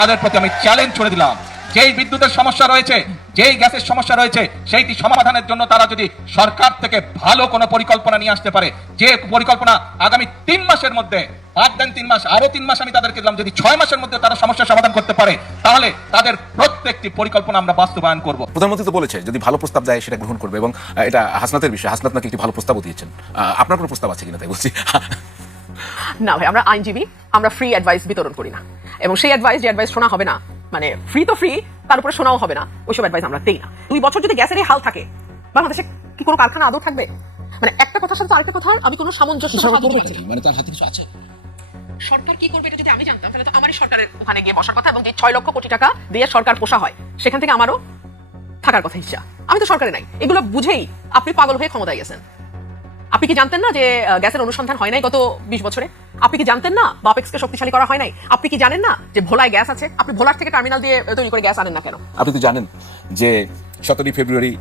তাদের প্রতি আমি চ্যালেঞ্জ ছুড়ে দিলাম, যেই বিদ্যুতের সমস্যা রয়েছে, যেই গ্যাসের সমস্যা রয়েছে, সেইটি সমাধানের জন্য তারা যদি সরকার থেকে ভালো কোনো পরিকল্পনা নিয়ে আসতে পারে, যে পরিকল্পনা আগামী 3 মাসের মধ্যে, আর দেন 3 মাস, আরো 3 মাস আমি তাদেরকে দিলাম, যদি 6 মাসের মধ্যে তারা সমস্যার সমাধান করতে পারে, তাহলে তাদের প্রত্যেকটি পরিকল্পনা আমরা বাস্তবায়ন করব। প্রধানমন্ত্রী তো বলেছে যদি ভালো প্রস্তাব যায় সেটা গ্রহণ করবে, এবং এটা হাসনাতের বিষয়। হাসনাত নাকি একটি ভালো প্রস্তাবও দিয়েছেন। আপনার কোনো প্রস্তাব আছে কিনা তাই বলছি। না ভাই, আমরা আইনজীবী, আমরা ফ্রি অ্যাডভাইস বিতরণ করি না, এবং সেই অ্যাডভাইস যে অ্যাডভাইস শোনা হবে না, মানে ফ্রি তো ফ্রি, তার উপরে শোনাও হবে না, ওইসব অ্যাডভাইস আমরা দেই না। 2 বছর যদি গ্যাসের এই হাল থাকে, বাংলাদেশে কি কোনো কারখানা আদৌ থাকবে? মানে একটা কথার সাথে আরেকটা কথা আমি কোনো সামঞ্জস্য পাচ্ছি না। মানে তার হাতে কিছু আছে? সরকার কি করবে এটা যদি আমি জানতাম, তাহলে তো আমারই সরকারের ওখানে গিয়ে বসার কথা, এবং যে 6 লক্ষ কোটি টাকা দিয়ে সরকার পোষা হয় সেখান থেকে আমারও থাকার কথা হিসা। আমি তো সরকারে নাই, এগুলো বুঝেই আপনি পাগল হয়ে ক্ষমতায় গেছেন। আপনি কি জানতেন না যে গ্যাসের অনুসন্ধান হয় নাই গত 20 বছরে? আপনি কি জানতেন না বাপেক্সকে শক্তিশালী করা হয় নাই? আপনি কি জানেন না যে ভোলায় গ্যাস আছে? আপনি ভোলার থেকে টার্মিনাল দিয়ে তৈরি করে গ্যাস আনেন না কেন? আপনি তো জানেন যে 17 ফেব্রুয়ারি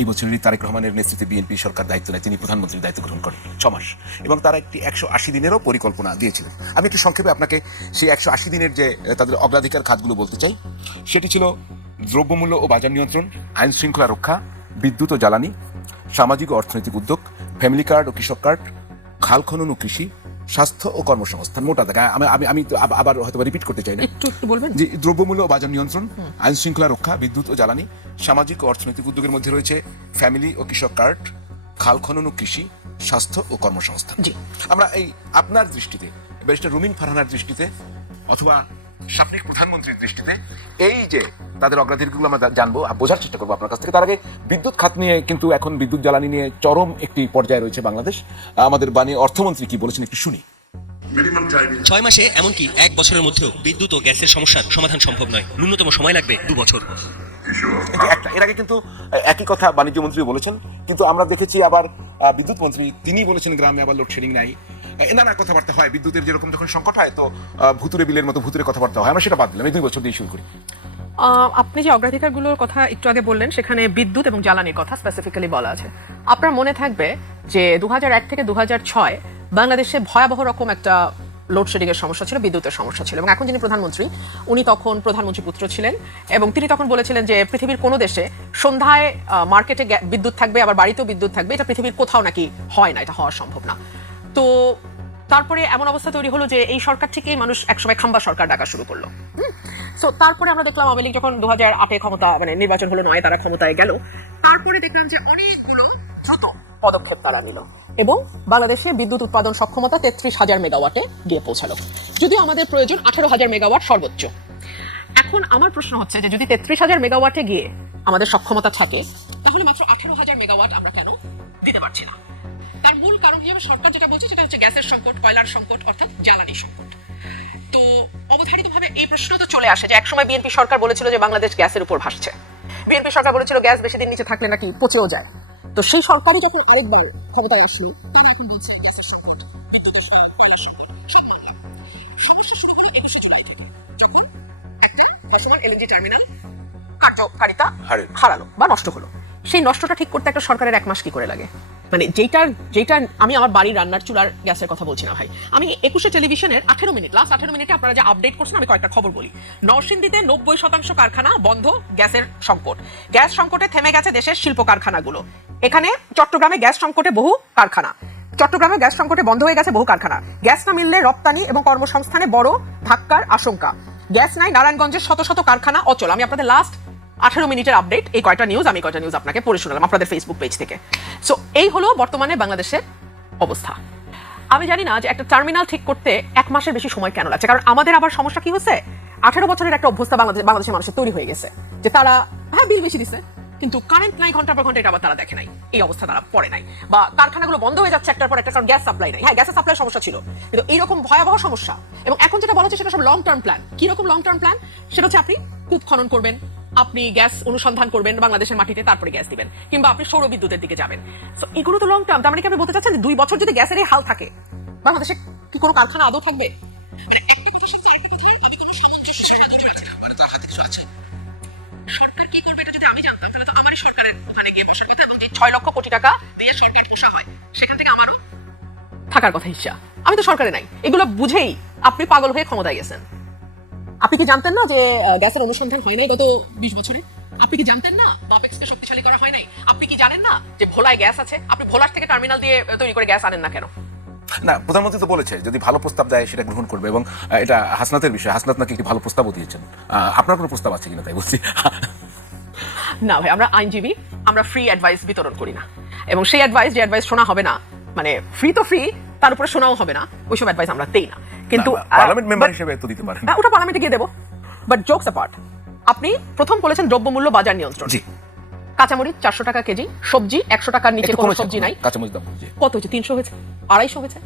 এই বছরেরই তারেক রহমানের নেতৃত্বে বিএনপি সরকার দায়িত্ব নেয়, তিনি প্রধানমন্ত্রীর দায়িত্ব গ্রহণ করেন 6 মাস, এবং তারা একটি 180 দিনেরও পরিকল্পনা দিয়েছিলেন। আমি একটু সংক্ষেপে আপনাকে সেই 180 দিনের যে তাদের অগ্রাধিকার খাতগুলো বলতে চাই। সেটি ছিল দ্রব্যমূল্য ও বাজার নিয়ন্ত্রণ, আইন শৃঙ্খলা রক্ষা, বিদ্যুৎ ও জ্বালানি, সামাজিক ও অর্থনৈতিক উদ্যোগ, ফ্যামিলি কার্ড ও কৃষক কার্ড, খাল খনন ও কৃষি, স্বাস্থ্য ও কর্মসংস্থান। মোটা দাগে আমি আবার হয়তো রিপিট করতে চাই না, একটু বলবেন। যে দ্রব্যমূল্য ও বাজার নিয়ন্ত্রণ, আইন শৃঙ্খলা রক্ষা, বিদ্যুৎ ও জ্বালানি, সামাজিক ও অর্থনৈতিক উদ্যোগের মধ্যে রয়েছে ফ্যামিলি ও কৃষক কার্ড, খাল খনন ও কৃষি, স্বাস্থ্য ও কর্মসংস্থান। জি। আমরা এই আপনার দৃষ্টিতে, ব্যারিস্টার রুমিন ফারহানার দৃষ্টিতে, অথবা সাবেক প্রধানমন্ত্রীর দৃষ্টিতে এই যে তাদের অগ্রাধিকারগুলো আমরা জানবো, বোঝার চেষ্টা করবো আপনার কাছ থেকে। তার আগে বিদ্যুৎ খাত নিয়ে কিন্তু এখন বিদ্যুৎ জ্বালানি নিয়ে চরম একটি পর্যায়ে রয়েছে বাংলাদেশ। আমাদের বাণী অর্থমন্ত্রী কি বলেছেন একটু শুনি। 6 মাসে এমনকি 1 বছরের মধ্যেও বিদ্যুৎ ও গ্যাসের সমস্যার সমাধান সম্ভব নয়, ন্যূনতম সময় লাগবে 2 বছর। এর আগে কিন্তু একই কথা বাণিজ্য মন্ত্রী বলেছেন, কিন্তু আমরা দেখেছি আবার বিদ্যুৎ মন্ত্রী তিনি বলেছেন গ্রামে আবার লোডশেডিং নাই, নানা কথাবার্তা হয়। বিদ্যুতের যেরকম যখন সংকট হয় তো ভুতুরে বিলের মতো ভুতুরে কথাবার্তা হয়। আমরা সেটা বাদ দিলাম, এই 2 বছর দিয়ে শুরু করি। আপনি যে অগ্রাধিকারগুলোর কথা একটু আগে বললেন, সেখানে বিদ্যুৎ এবং জ্বালানির কথা স্পেসিফিক্যালি বলা আছে। আপনার মনে থাকবে যে 2001 থেকে 2006 বাংলাদেশে ভয়াবহ রকম একটা লোডশেডিং এর সমস্যা ছিল, বিদ্যুতের সমস্যা ছিল, এবং এখন যিনি প্রধানমন্ত্রী উনি তখন প্রধানমন্ত্রী পুত্র ছিলেন, এবং তিনি তখন বলেছিলেন যে পৃথিবীর কোনো দেশে সন্ধ্যায় মার্কেটে বিদ্যুৎ থাকবে, আবার বাড়িতেও বিদ্যুৎ থাকবে, এটা পৃথিবীর কোথাও নাকি হয় না, এটা হওয়া সম্ভব না। তো তারপরে এমন অবস্থা তৈরি হলো যে এই সরকার থেকেই মানুষ একসময় খাম্বা সরকার ডাকা শুরু করলো। সো তারপরে আমরা দেখলাম আওয়ামী লীগ যখন 2008 ক্ষমতা, মানে নির্বাচন হলো, নয় তারা ক্ষমতায় গেল, তারপরে দেখলাম যে অনেকগুলো দ্রুত পদক্ষেপ তারা নিল, এবং বাংলাদেশে বিদ্যুৎ উৎপাদন সক্ষমতা 33,000 মেগাওয়াটে গিয়ে পৌঁছালো, যদিও আমাদের প্রয়োজন 18,000 মেগাওয়াট সর্বোচ্চ। এখন আমার প্রশ্ন হচ্ছে যে যদি 33,000 মেগাওয়াটে গিয়ে আমাদের সক্ষমতা থাকে, তাহলে মাত্র 18,000 মেগাওয়াট আমরা কেন দিতে পারছি না? তার মূল কারণ হিসেবে সরকার যেটা বলছে সেটা হচ্ছে গ্যাসের সংকট, কয়লার সংকট, অর্থাৎ জ্বালানি সংকট। তো অবধারিতভাবে এই প্রশ্ন তো চলে আসে যে একসময় বিএনপি সরকার বলেছিল যে বাংলাদেশ গ্যাসের উপর ভাসছে, বিএনপি সরকার বলেছিল গ্যাস বেশি দিন নিচে থাকলে নাকি পচেও যায়। তো সেই সরকারই যখন আরেকবার ক্ষমতায় আসলো, তারা এখন বলছে গ্যাসের সংকট, বিদ্যুতের কয়লার সংকট, সব মিলিয়ে সমস্যা শুরু হলো 21 জুলাই থেকে, যখন একটা ভাসমান এলএনজি টার্মিনাল কার্যকারিতা হারালো বা নষ্ট হলো। সেই নষ্টটা ঠিক করতে একটা সরকারের 1 মাস কি করে লাগে? মানে যেটা আমি আমার বাড়ির রান্নার চুলার গ্যাসের কথা বলছি না ভাই, আমি 21 টেলিভিশনের 18 মিনিট, লাস্ট 18 মিনিটে আপনারা যে আপডেট করছেন, আমি কয়েকটা খবর বলি। নরসিংদীতে 90% কারখানা বন্ধ, গ্যাসের সংকট। গ্যাস সংকটে থেমে গেছে দেশের শিল্প কারখানাগুলো। এখানে চট্টগ্রামে গ্যাস সংকটে বহু কারখানা, চট্টগ্রামে গ্যাস সংকটে বন্ধ হয়ে গেছে বহু কারখানা। গ্যাস না মিললে রপ্তানি এবং কর্মসংস্থানে বড় ধাক্কার আশঙ্কা। গ্যাস নাই, নারায়ণগঞ্জের শত শত কারখানা অচল। আমি আপনাদের লাস্ট 18 মিনিটের আপডেট, এই কয়টা নিউজ আপনাকে পড়ে শোনালাম আপনাদের ফেসবুক পেজ থেকে। সো এই হলো বর্তমানে বাংলাদেশের অবস্থা। আমি জানি না যে একটা টার্মিনাল ঠিক করতে 1 মাসের বেশি সময় কেন লাগছে, কারণ আমাদের আবার সমস্যা কি হচ্ছে, 18 বছরের একটা অভ্যস্ত বাংলাদেশের মানুষের তৈরি হয়ে গেছে যে তারা বিল বেশি দিচ্ছে, কিন্তু কারেন্ট নাই ঘন্টার পর ঘন্টা, এটা আবার তারা দেখে নাই, এই অবস্থা তারা পড়ে নাই, বা কারখানাগুলো বন্ধ হয়ে যাচ্ছে একটার পর একটা, কারণ গ্যাস সাপ্লাই নাই। হ্যাঁ, গ্যাসের সাপ্লাই সমস্যা ছিল, কিন্তু এইরকম ভয়াবহ সমস্যা। এবং এখন যেটা বলা হচ্ছে সেটা সব লং টার্ম প্ল্যান। কিরকম লং টার্ম প্ল্যান? সেটা হচ্ছে আপনি কূপ খনন করবেন, আপনি গ্যাস অনুসন্ধান করবেন বাংলাদেশের মাটিতে, তারপরে গ্যাস দিবেন, কিংবা আপনি সৌর বিদ্যুতের দিকে যাবেন। সো এগুলো তো লং টার্ম। তার মানে কি আপনি বলতে চাচ্ছেন 2 বছর যদি গ্যাসের এই হাল থাকে, বাংলাদেশে কি কোনো কারখানা আদৌ থাকবে? সরকার কি করবে এটা যদি আমি জানতাম, তাহলে তো আমারই সরকারের ওখানে গিয়ে বসার কথা, এবং যে 6 লক্ষ কোটি টাকা দিয়ে সরকার পোষা হয় সেখান থেকে আমারও থাকার কথা হিসা। আমি তো সরকারে নাই, এগুলো বুঝেই আপনি পাগল হয়ে ক্ষমতায় গেছেন। আপনি কি জানতেন না যে গ্যাসের অনুসন্ধান হয় নাই গত 20 বছরে? আপনি কি জানতেন না টপিক্সকে শক্তিশালী করা হয় নাই? আপনি কি জানেন না যে ভোলায় গ্যাস আছে? আপনি ভোলার থেকে টার্মিনাল দিয়ে তৈরি করে গ্যাস আনেন না কেন? না, প্রধানমন্ত্রী তো বলেছে যদি ভালো প্রস্তাব দেয় সেটা গ্রহণ করবে, এবং এটা হাসনাতের বিষয়। হাসনাত নাকি একটি ভালো প্রস্তাবও দিয়েছেন। আপনার কোনো প্রস্তাব আছে কিনা তাই বলছি। না ভাই, আমরা আইনজীবী, আমরা ফ্রি অ্যাডভাইস বিতরণ করি না, এবং সেই অ্যাডভাইস যে অ্যাডভাইস শোনা হবে না, মানে ফ্রি তো ফ্রি, তার উপরে শোনাও হবে না, ওইসব অ্যাডভাইস আমরা দেই না। কিন্তু পার্লামেন্ট মেম্বার হিসেবে তো দিতে পারেন। ওটা পার্লামেন্টে গিয়ে দেবো। বাট জোকস অ্যাপার্ট, আপনি প্রথম বলেছেন দ্রব্যমূল্য বাজার নিয়ন্ত্রণ। জি, কাঁচামরিচ 400 টাকা কেজি, সবজি 100 টাকার নিচে একটু কোনো কমেছে, সবজি নাই। কাঁচামরিচ দাম জি। কত হয়েছে? 300 হয়েছে, 250 হয়েছে।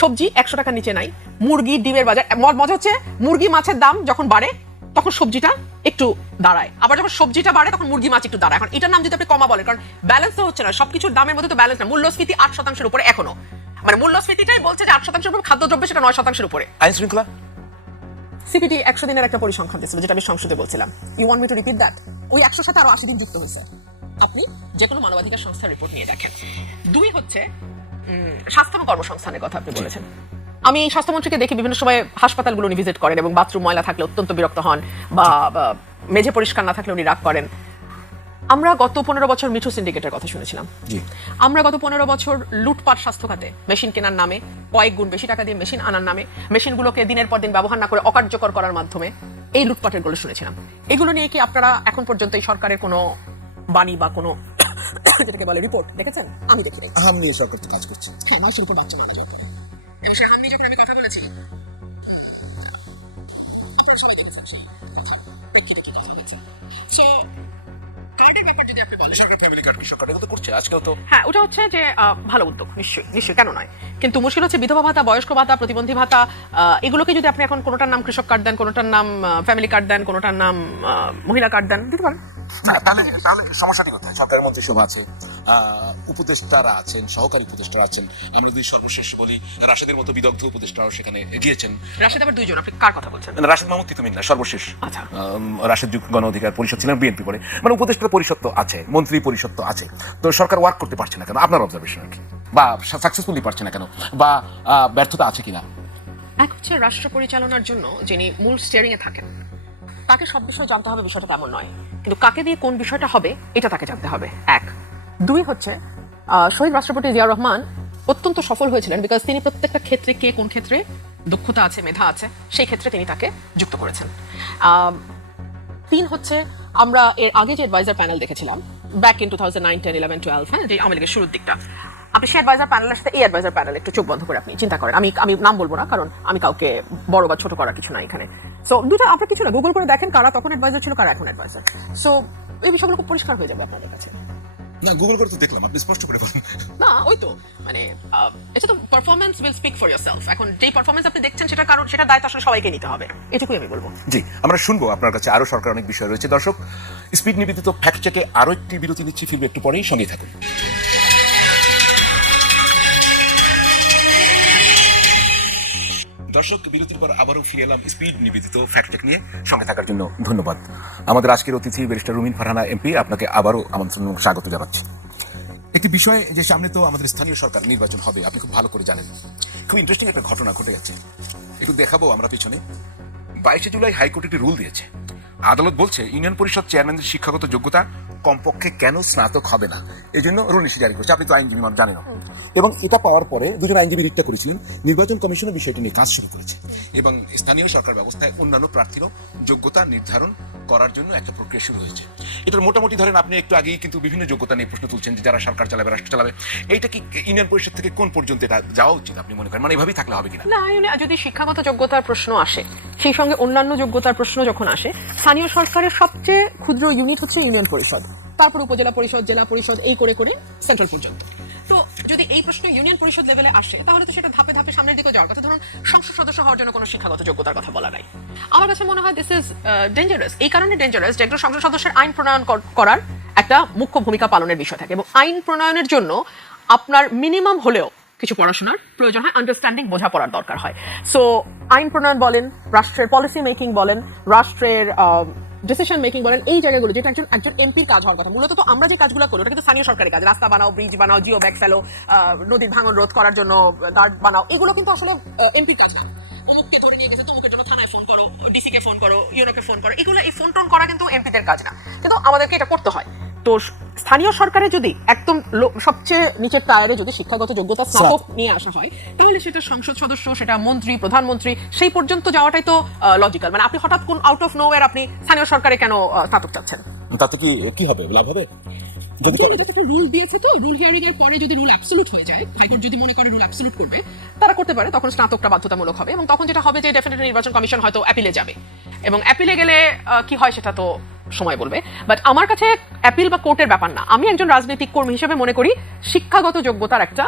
সবজি 100 টাকার নিচে নাই। মুরগি, ডিমের বাজার, মজা হচ্ছে মুরগি মাছের দাম যখন বাড়ে তখন সবজিটা একটু দাঁড়ায়, আবার যখন সবজিটা বাড়ে তখন মুরগি মাছ একটু দাঁড়ায়। এখন এটার নাম যদি আপনি কমা বলেন, কারণ ব্যালেন্স তো হচ্ছে না, সবকিছুর দামের মধ্যে তো ব্যালেন্স না। মূল্যস্ফীতি 8% উপরে এখনো, মানে মূল্যস্ফীতিটাই বলছে যে 8% উপরে, খাদ্যদ্রব্য সেটা 9% উপরে। আইন শৃঙ্খলা সিপিটি 100 দিনের একটা পরিসংখ্যান দিয়েছিল, যেটা আমি সংসদে বলছিলাম। You want me to repeat that? ওই 100 সাথে আরো 80 দিন যুক্ত হয়েছে। আপনি যে কোনো মানবাধিকার সংস্থার রিপোর্ট নিয়ে দেখেন। 2 হচ্ছে স্বাস্থ্য এবং কর্মসংস্থানের কথা আপনি বলেছেন। আমি স্বাস্থ্যমন্ত্রীকে দেখি বিভিন্ন সময় হাসপাতালগুলো উনি ভিজিট করেন, এবং বাথরুম ময়লা থাকলে অত্যন্ত বিরক্ত হন, বা মেঝে পরিষ্কার না থাকলে উনি রাগ করেন। আমরা গত 15 বছর মিঠু সিন্ডিকেটের কথা শুনেছিলাম। জি, আমরা গত 15 বছর লুটপাট স্বাস্থ্য খাতে মেশিন কেনার নামে, কয়েক গুণ বেশি টাকা দিয়ে মেশিন আনার নামে, মেশিনগুলোকে দিনের পর দিন ব্যবহার না করে অকার্যকর করার মাধ্যমে এই লুটপাটের গুলো শুনেছিলাম। এগুলো নিয়ে কি আপনারা এখন পর্যন্ত এই সরকারের কোনো বাণী বা কোনো যেটাকে বলে রিপোর্ট দেখেছেন? আমি দেখি নাই। আহাম নিয়ে সরকার তো কাজ করছে। হ্যাঁ, মাসের উপর বাচ্চা মেলা যায়। সে হামনি যখন আমি কথা বলেছি, আপনারা সবাই দেখেছেন সেই কথার প্রেক্ষিতে কি কথা হয়েছে। সো কার্ডের ব্যাপার যদি আপনি বলেন, সরকার ফ্যামিলি কার্ড কৃষক কার্ড এখন তো করছে আজকাল তো। হ্যাঁ, ওটা হচ্ছে যে ভালো উদ্যোগ, নিশ্চয়ই নিশ্চয়ই, কেন নয়। কিন্তু মুশকিল হচ্ছে বিধবা ভাতা, বয়স্ক ভাতা, প্রতিবন্ধী ভাতা, এগুলোকে যদি আপনি এখন কোনোটার নাম কৃষক কার্ড দেন, কোনোটার নাম ফ্যামিলি কার্ড দেন, কোনোটার নাম মহিলা কার্ড দেন, দিতে পারেন। তাহলে সমস্যাটি কোথায়? সরকারের মন্ত্রিসভা আছে, উপদেষ্টারা আছেন, সহকারী উপদেষ্টারা আছেন। আমরা যদি সর্বশেষ বলি, রাশেদের মতো বিদগ্ধ উপদেষ্টারাও সেখানে গিয়েছেন। রাশেদ আবার 2 জন, আপনি কার কথা বলছেন? রাশেদ মাহমুদ তিতুমির না, সর্বশেষ। আচ্ছা। রাশেদ যুগ গণ অধিকার পরিষদ ছিলেন বিএনপি পরে, মানে উপদেষ্টা পরিষদ তো আছে, মন্ত্রী পরিষদ তো আছে। তো সরকার ওয়ার্ক করতে পারছে না কেন? আপনার অবজারভেশন কি, বা সাকসেসফুলি পারছে না কেন, বা ব্যর্থতা আছে কিনা? এক হচ্ছে রাষ্ট্র পরিচালনার জন্য যিনি মূল স্টিয়ারিং এ থাকেন, তাকে সব বিষয় জানতে হবে, বিষয়টা তেমন নয়, কিন্তু কাকে দিয়ে কোন বিষয়টা হবে এটা তাকে জানতে হবে। 1 2 হচ্ছে শহীদ রাষ্ট্রপতি জিয়াউর রহমান অত্যন্ত সফল হয়েছিলেন বিকজ তিনি প্রত্যেকটা ক্ষেত্রে কে কোন ক্ষেত্রে দক্ষতা আছে, মেধা আছে, সেই ক্ষেত্রে তিনি তাকে যুক্ত করেছেন। 3 হচ্ছে আমরা এর আগে যে অ্যাডভাইজার প্যানেল দেখেছিলাম ব্যাক ইন 2009, 10, 11, 12, হ্যাঁ, যে আওয়ামী লীগের শুরুর দিকটা, আপনি সেই অ্যাডভাইজার প্যানেলের সাথে এই অ্যাডভাইজার প্যানেল একটু চোখ বন্ধ করে আপনি চিন্তা করেন। আমি নাম বলবো না, কারণ আমি কাউকে বড় বা ছোট করার কিছু না এখানে। সো দুটো আপনার কিছু না, গুগল করে দেখেন কারা তখন অ্যাডভাইজার ছিল, কারা এখন অ্যাডভাইজার। সো এই বিষয়গুলো খুব পরিষ্কার হয়ে যাবে আপনাদের কাছে। না, গুগল করে তো দেখলাম, আপনি স্পষ্ট করে বলেন। না, ওই তো মানে এটা তো performance will speak for yourself. এখন যেই পারফরম্যান্স আপনি দেখছেন সেটা কারণ, সেটা দায়িত্ব আসলে সবাইকে নিতে হবে, এটুকুই আমি বলবো। জি, আমরা শুনবো আপনার কাছে আরো সরকার অনেক বিষয় রয়েছে। দর্শক, স্পিড নিবেদিত ফ্যাক্ট চেকে আরো একটি বিরতি নিচ্ছি, ফিরবে একটু পরেই, সঙ্গে থাকুন। দর্শক, বিরতির পর আবারও ফিরে এলাম স্পিড নিবেদিত ফ্যাক্ট চেক নিয়ে। সঙ্গে থাকার জন্য ধন্যবাদ। আমাদের আজকের অতিথি ব্যারিস্টার রুমিন ফারহানা এমপি, আপনাকে আবারও আমন্ত্রণ এবং স্বাগত জানাচ্ছি। একটি বিষয় যে সামনে তো আমাদের স্থানীয় সরকার নির্বাচন হবে, আপনি খুব ভালো করে জানেন। খুব ইন্টারেস্টিং একটা ঘটনা ঘটে গেছে, একটু দেখাবো আমরা পিছনে। 22 জুলাই হাইকোর্ট একটি রুল দিয়েছে। আদালত বলছে ইউনিয়ন পরিষদ চেয়ারম্যানদের শিক্ষাগত যোগ্যতা কমপক্ষে কেন স্নাতক হবে না, এই জন্য রুল নিষেধ জারি করেছে। আপনি তো আইনজীবী মানুষ, জানেন। এবং এটা পাওয়ার পরে দুজন আইনজীবী রিটটা করেছিলেন, নির্বাচন কমিশনের বিষয়টি নিয়ে কাজ শুরু করেছে এবং স্থানীয় সরকার ব্যবস্থায় অন্যান্য প্রার্থীরও যোগ্যতা নির্ধারণ করার জন্য একটা প্রক্রিয়া শুরু হয়েছে। এটার মোটামুটি ধরেন আপনি একটু আগেই কিন্তু বিভিন্ন যোগ্যতা নিয়ে প্রশ্ন তুলছেন যে যারা সরকার চালাবে, রাষ্ট্র চালাবে, এইটা কি ইউনিয়ন পরিষদ থেকে কোন পর্যন্ত এটা যাওয়া উচিত আপনি মনে করেন? মানে এভাবেই থাকলে হবে কিনা? না, যদি শিক্ষাগত যোগ্যতার প্রশ্ন আসে, সেই সঙ্গে অন্যান্য যোগ্যতার প্রশ্ন যখন আসে, স্থানীয় সরকারের সবচেয়ে ক্ষুদ্র ইউনিট হচ্ছে ইউনিয়ন পরিষদ, তারপর উপজেলা পরিষদ, জেলা পরিষদ, এই করে করে সেন্ট্রাল পর্যন্ত। তো যদি এই প্রশ্ন ইউনিয়ন পরিষদ লেভেলে আসে, তাহলে তো সেটা ধাপে ধাপে সামনের দিকে যাওয়ার কথা। ধরুন, সংসদ সদস্য হওয়ার জন্য কোনো শিক্ষাগত যোগ্যতার কথা বলা নাই। আমার কাছে মনে হয় দিস ইজ ডেঞ্জারাস। এই কারণে ডেঞ্জারাস যে একজন সংসদ সদস্যের আইন প্রণয়ন করার একটা মুখ্য ভূমিকা পালনের বিষয় থাকে, এবং আইন প্রণয়নের জন্য আপনার মিনিমাম হলেও কিছু পড়াশোনার প্রয়োজন হয়, আন্ডারস্ট্যান্ডিং, বোঝাপড়ার দরকার হয়। সো আইন প্রণয়ন বলেন, রাষ্ট্রের পলিসি মেকিং বলেন, রাষ্ট্রের ডিসিশন মেকিং বলেন, এই জায়গাগুলো যেটা একজন এমপির কাজ হওয়ার কথা। মূলত তো আমরা যে কাজগুলো করি ওটা কিন্তু স্থানীয় সরকারের কাজ। রাস্তা বানাও, ব্রিজ বানাও, জিও ব্যাগ ফেলো, নদীর ভাঙন রোধ করার জন্য গার্ড বানাও, এগুলো কিন্তু আসলে এমপির কাজ না। অমুককে ধরে নিয়ে গেছে, তমুকের জন্য থানায় ফোন করো, ডিসি কে ফোন করো, ইউনোকে ফোন করো, এগুলো এই ফোন টোন করা কিন্তু এমপিদের কাজ না, কিন্তু আমাদেরকে এটা করতে হয়। তো স্থানীয় সরকারে যদি একদম সবচেয়ে নিচের টায়ারে যদি শিক্ষাগত যোগ্যতা স্নাতক নিয়ে আসা হয়, তাহলে সেটা সংসদ সদস্য, সেটা মন্ত্রী, প্রধানমন্ত্রী, সেই পর্যন্ত যাওয়াটাই তো লজিক্যাল। মানে আপনি হঠাৎ কোন আউট অফ নোওয়্যার আপনি স্থানীয় সরকারে কেন স্নাতক চাচ্ছেন? তাতে কি হবে, লাভ হবে? রুল দিয়েছে, তো রুল হিয়ারিং এর পরে যদি রুল অ্যাবসলিউট হয়ে যায়, হাইকোর্ট যদি মনে করে রুল অ্যাবসলিউট করবে, তারা করতে পারে, তখন স্নাতকটা বাধ্যতামূলক হবে। এবং তখন যেটা হবে যে ডেফিনেটলি নির্বাচন কমিশন হয়তো অ্যাপিলে যাবে, এবং অ্যাপিলে গেলে কি হয় সেটা তো সময় বলবে। বাট আমার কাছে অ্যাপিল বা কোর্টের ব্যাপার না, আমি একজন রাজনৈতিক কর্মী হিসেবে মনে করি শিক্ষাগত যোগ্যতার একটা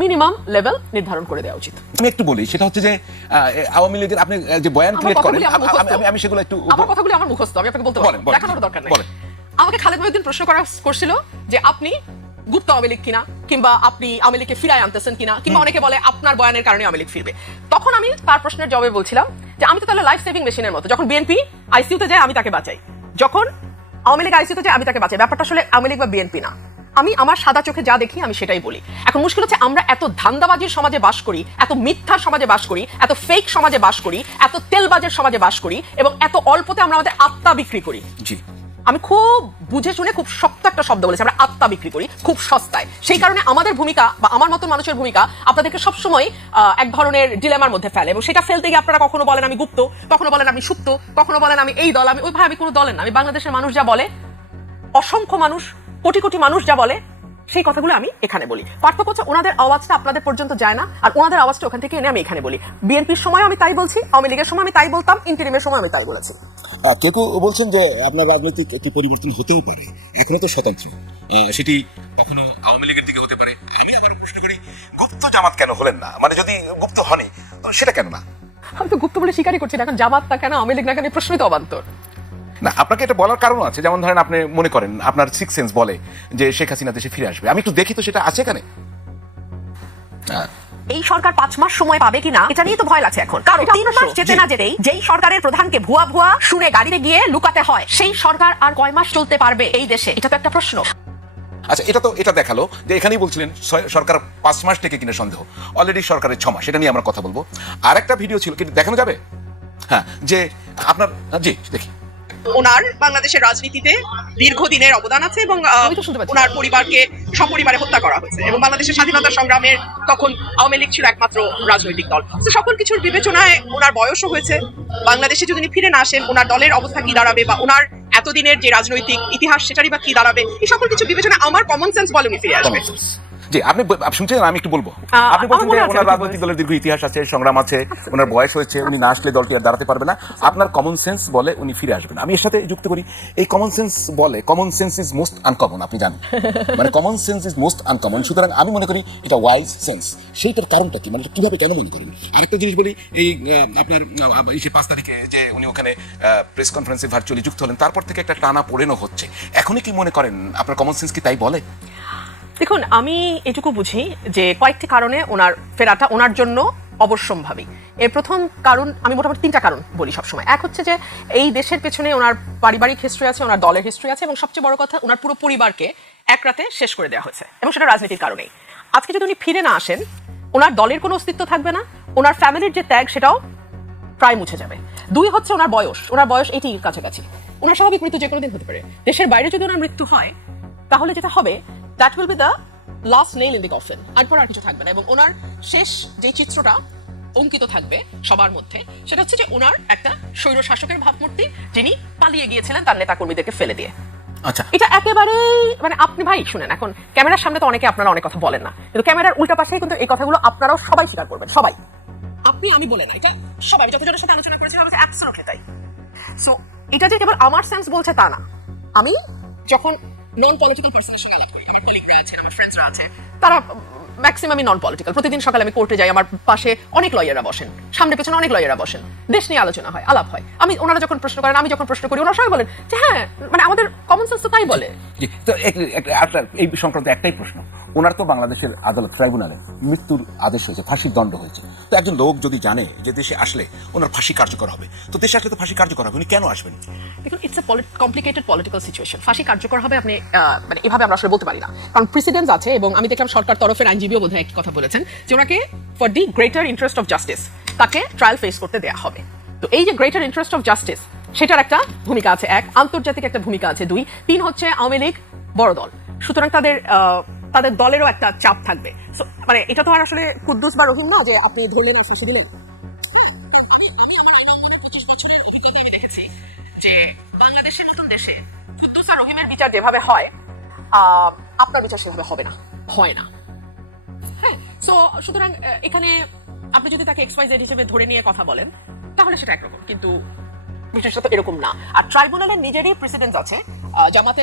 মিনিমাম লেভেল নির্ধারণ করে দেওয়া উচিত। আমি একটু বলি, সেটা হচ্ছে যে আওয়ামী লীগের আপনি যে বয়ান ক্রিয়েট করেন, আমি সেগুলো একটু, আমার কথাগুলো আমার মুখস্থ, আমি আপনাকে বলতে পারি, দেখানোর দরকার নেই। আমাকে খালেদ মহিউদ্দিন প্রশ্ন করছিল যে আপনি গুপ্ত আওয়ামী লীগ কিনা, কিংবা আপনি আওয়ামী লীগকে ফিরায় আনতেছেন কিনা, কিংবা অনেকে বলে আপনার বয়ানের কারণে আওয়ামী লীগ ফিরবে। তখন আমি তার প্রশ্নের জবাবে বলছিলাম যে আমি তো তাহলে লাইফ সেভিং মেশিনের মতো, যখন বিএনপি আইসিইউতে যায় আমি তাকে বাঁচাই, যখন আওয়ামী লীগ আইসিইউতে যায় আমি তাকে বাঁচাই। ব্যাপারটা আসলে আওয়ামী লীগ বা বিএনপি না, আমি আমার সাদা চোখে যা দেখি আমি সেটাই বলি। এখন মুশকিল হচ্ছে আমরা এত ধান্দাবাজির সমাজে বাস করি, এত মিথ্যার সমাজে বাস করি, এত ফেক সমাজে বাস করি, এত তেলবাজের সমাজে বাস করি, এবং এত অল্পতে আমরা আমাদের আত্মা বিক্রি করি। জি, আমি খুব বুঝে শুনে খুব শক্ত একটা শব্দ বলেছি, আমরা আত্মা বিক্রি করি খুব সস্তায়। সেই কারণে আমাদের ভূমিকা বা আমার মতো মানুষের ভূমিকা আপনাদেরকে সবসময় এক ধরনের ডিলেমার মধ্যে ফেলে, এবং সেটা ফেলতে গিয়ে আপনারা কখনো বলেন আমি গুপ্ত, কখনো বলেন আমি সুপ্ত, কখনো বলেন আমি এই দল, আমি ওই ভাই, আমি কোনো দলের না। আমি বাংলাদেশের মানুষ যা বলে, অসংখ্য মানুষ, কোটি কোটি মানুষ যা বলে, সেই কথাগুলো আমি এখানে বলি। পার্থক্য হচ্ছে ওনাদের আওয়াজটা আপনাদের পর্যন্ত যায় না, আর ওনাদের আওয়াজটা ওখান থেকে এনে আমি এখানে বলি। বিএনপির সময় আমি তাই বলছি, আওয়ামী লীগের সময় আমি তাই বলতাম, ইন্টারিমের সময় আমি তাই বলেছি। কেউ বলছেন যে আপনার রাজনৈতিক একটি পরিবর্তন হতেও পারে, এখনো তো স্বতন্ত্র, সেটি কখনো আওয়ামী লীগের দিকে হতে পারে। আমি আবার প্রশ্ন করি, গুপ্ত জামাত কেন হলেন না? মানে যদি গুপ্ত হনই, সেটা কেন না? আমি তো গুপ্ত বলে স্বীকারই করছি না, এখন জামাতটা কেন, আওয়ামী লীগ না কেন, প্রশ্নই তো অবান্তর। না, আপনাকে এটা বলার কারণ আছে, যেমন ধরেন আপনি মনে করেন আপনার সিক্স সেন্স বলে যে শেখ হাসিনা দেশে ফিরে আসবে। আমি একটু দেখি তো সেটা আছে এখানে। এই সরকার 5 মাস সময় পাবে কিনা এটা নিয়ে তো ভয় লাগছে এখন, কারণ 3 মাস যেতে না যেতেই যেই সরকারের প্রধানকে ভুয়া ভুয়া শুনে গাড়িতে গিয়ে লুকাতে হয়, সেই সরকার আর কয় মাস চলতে পারবে এই দেশে? এটা তো একটা প্রশ্ন। আচ্ছা, এটা দেখালো যে এখানেই বলছিলেন সরকার 5 মাস থেকে কিনা সন্দেহ, অলরেডি সরকারের 6 মাস। এটা নিয়ে আমরা কথা বলবো। আর একটা ভিডিও ছিল, কিন্তু দেখানো যাবে? হ্যাঁ, যে আপনার, জি দেখি। ওনার বাংলাদেশের রাজনীতিতে দীর্ঘদিনের অবদান আছে, এবং ওনার পরিবারকে সপরিবারে হত্যা করা হয়েছে, এবং বাংলাদেশের স্বাধীনতা সংগ্রামের তখন আওয়ামী লীগ ছিল একমাত্র রাজনৈতিক দল। তো সকল কিছুর বিবেচনায় ওনার বয়সও হয়েছে, বাংলাদেশে যদি ফিরে না আসেন ওনার দলের অবস্থা কি দাঁড়াবে, বা ওনার এতদিনের যে রাজনৈতিক ইতিহাস সেটারই বা কি দাঁড়াবে, এই সকল কিছু বিবেচনা আমার কমন সেন্স বলে উনি ফিরে আসবে। জি, আপনি শুনছেন, আমি একটু বলবো। আপনি বলছেন যে ওনার রাজনৈতিক দলের দীর্ঘ ইতিহাস আছে, সংগ্রাম আছে, ওনার বয়স হয়েছে, উনি না আসলে দলটি আর দাঁড়াতে পারবে না। আপনার কমন সেন্স বলে উনি ফিরে আসবেন। আমি এর সাথে যুক্ত করি, এই কমন সেন্স বলে, common sense is most uncommon, আপনি জানেন, মানে common sense is most uncommon. সুতরাং আমি মনে করি এটা ওয়াইজ সেন্স। সেইটার কারণটা কি, মানে কিভাবে, কেন মনে করেন? আরেকটা জিনিস বলি, এই আপনার 5 তারিখে যে উনি ওখানে প্রেস কনফারেন্সে ভার্চুয়ালি যুক্ত হলেন, তারপর থেকে একটা টানা পোড়েনও হচ্ছে। এখনই কি মনে করেন আপনার কমন সেন্স কি তাই বলে? দেখুন, আমি এটুকু বুঝি যে কয়েকটি কারণে ওনার ফেরাটা ওনার জন্য অবশ্যম্ভাবী। এর প্রথম কারণ, আমি মোটামুটি 3টা কারণ বলি সবসময়। এক হচ্ছে যে এই দেশের পেছনে ওনার পারিবারিক হিস্ট্রি আছে, ওনার দলের হিস্ট্রি আছে, এবং সবচেয়ে বড় কথা ওনার পুরো পরিবারকে এক রাতে শেষ করে দেওয়া হয়েছে, এবং সেটা রাজনীতির কারণেই। আজকে যদি উনি ফিরে না আসেন, ওনার দলের কোনো অস্তিত্ব থাকবে না, ওনার ফ্যামিলির যে ত্যাগ সেটাও প্রায় মুছে যাবে। 2 হচ্ছে ওনার বয়স 80 কাছাকাছি। ওনার স্বাভাবিক মৃত্যু যে কোনো দিন হতে পারে। দেশের বাইরে যদি ওনার মৃত্যু হয়, তাহলে যেটা হবে, that will be the last nail in the coffin. এরপর আর কিছু থাকবে না, এবং ওনার শেষ যে চিত্রটা অঙ্কিত থাকবে সবার মধ্যে, সেটা হচ্ছে যে ওনার একটা স্বৈর শাসকের ভাবমূর্তি, যিনি পালিয়ে গিয়েছিলেন তার নেতা কর্মীদেরকে ফেলে দিয়ে। আচ্ছা, এটা একেবারে, মানে আপনি ভাই শুনেন, এখন ক্যামেরার সামনে তো অনেকে আপনারা অনেক কথা বলেন না, কিন্তু ক্যামেরার উল্টা পাশেই কিন্তু এই কথাগুলো আপনারাও সবাই স্বীকার করবেন, সবাই। আপনি, আমি বলে না, এটা সবাই যতজনের সাথে আলোচনা করেছি বলছে অ্যাবসলিউটলি তাই। সো এটা যে কেবল আমার সেন্স বলছে তা না। আমি যখন নন পলিটিক্যাল পার্সনের সঙ্গে আলাপ করি, আমার কলিগরা আছেন, আমার ফ্রেন্ডসরা আছে, তারা ম্যাক্সিমামই নন পলিটিক্যাল। প্রতিদিন সকালে আমি কোর্টে যাই, আমার পাশে অনেক লয়াররা বসেন, সামনে পেছনে অনেক লয়াররা বসেন, দেশ নিয়ে আলোচনা হয়, আলাপ হয়। ওনারা যখন প্রশ্ন করেন, আমি যখন প্রশ্ন করি, ওনারা সবাই বলেন যে হ্যাঁ, মানে আমাদের কমন সেন্স তো তাই বলে। তো এই সংক্রান্ত একটাই প্রশ্ন, ওনার তো বাংলাদেশের আদালত ট্রাইব্যুনালে মৃত্যুর আদেশ হয়েছে, ফাঁসির দণ্ড হয়েছে। তো একজন লোক যদি জানে যে দেশে আসলে ওনার ফাঁসি কার্যকর হবে, তো দেশে আসলে তো ফাঁসি কার্যকর হবে, উনি কেন আসবেন? দেখুন, it's a complicated political situation. ফাঁসি কার্যকর হবে আপনি মানে এভাবে আমরা আসলে বলতে পারি না, কারণ প্রেসিডেন্স আছে, এবং আমি দেখলাম সরকার তরফের আইনজীবীও বোধহয় একটি কথা বলেছেন যে ওনাকে for the greater interest of justice তাকে ট্রায়াল ফেস করতে দেয়া হবে। তো এই যে গ্রেটার ইন্টারেস্ট অফ জাস্টিস, সেটার একটা ভূমিকা আছে, এক আন্তর্জাতিক একটা ভূমিকা আছে, দুই তিন হচ্ছে আওয়ামী লীগ বড় দল, সুতরাং তাদের দলেরও একটা চাপ থাকবে। মানে এটা তো আর আসলে কুদ্দুস বা রহিম না যে আপনি ধরলেন আর ফাঁসি দিলেন। আমি আমার আইন 25 বছরের অভিজ্ঞতা আমি দেখেছি যে বাংলাদেশের মতন দেশে কুদ্দুস আর রহিমের বিচার যেভাবে হয়, আপনার বিচার সেভাবে হবে না, হয় না। হ্যাঁ, সো সুতরাং এখানে আপনি যদি তাকে XYZ হিসেবে ধরে নিয়ে কথা বলেন তাহলে সেটা একরকম, কিন্তু বিষয়টা তো এরকম না। আর ট্রাইব্যুনালের নিজেরই প্রেসিডেন্ট আছে, জামাতের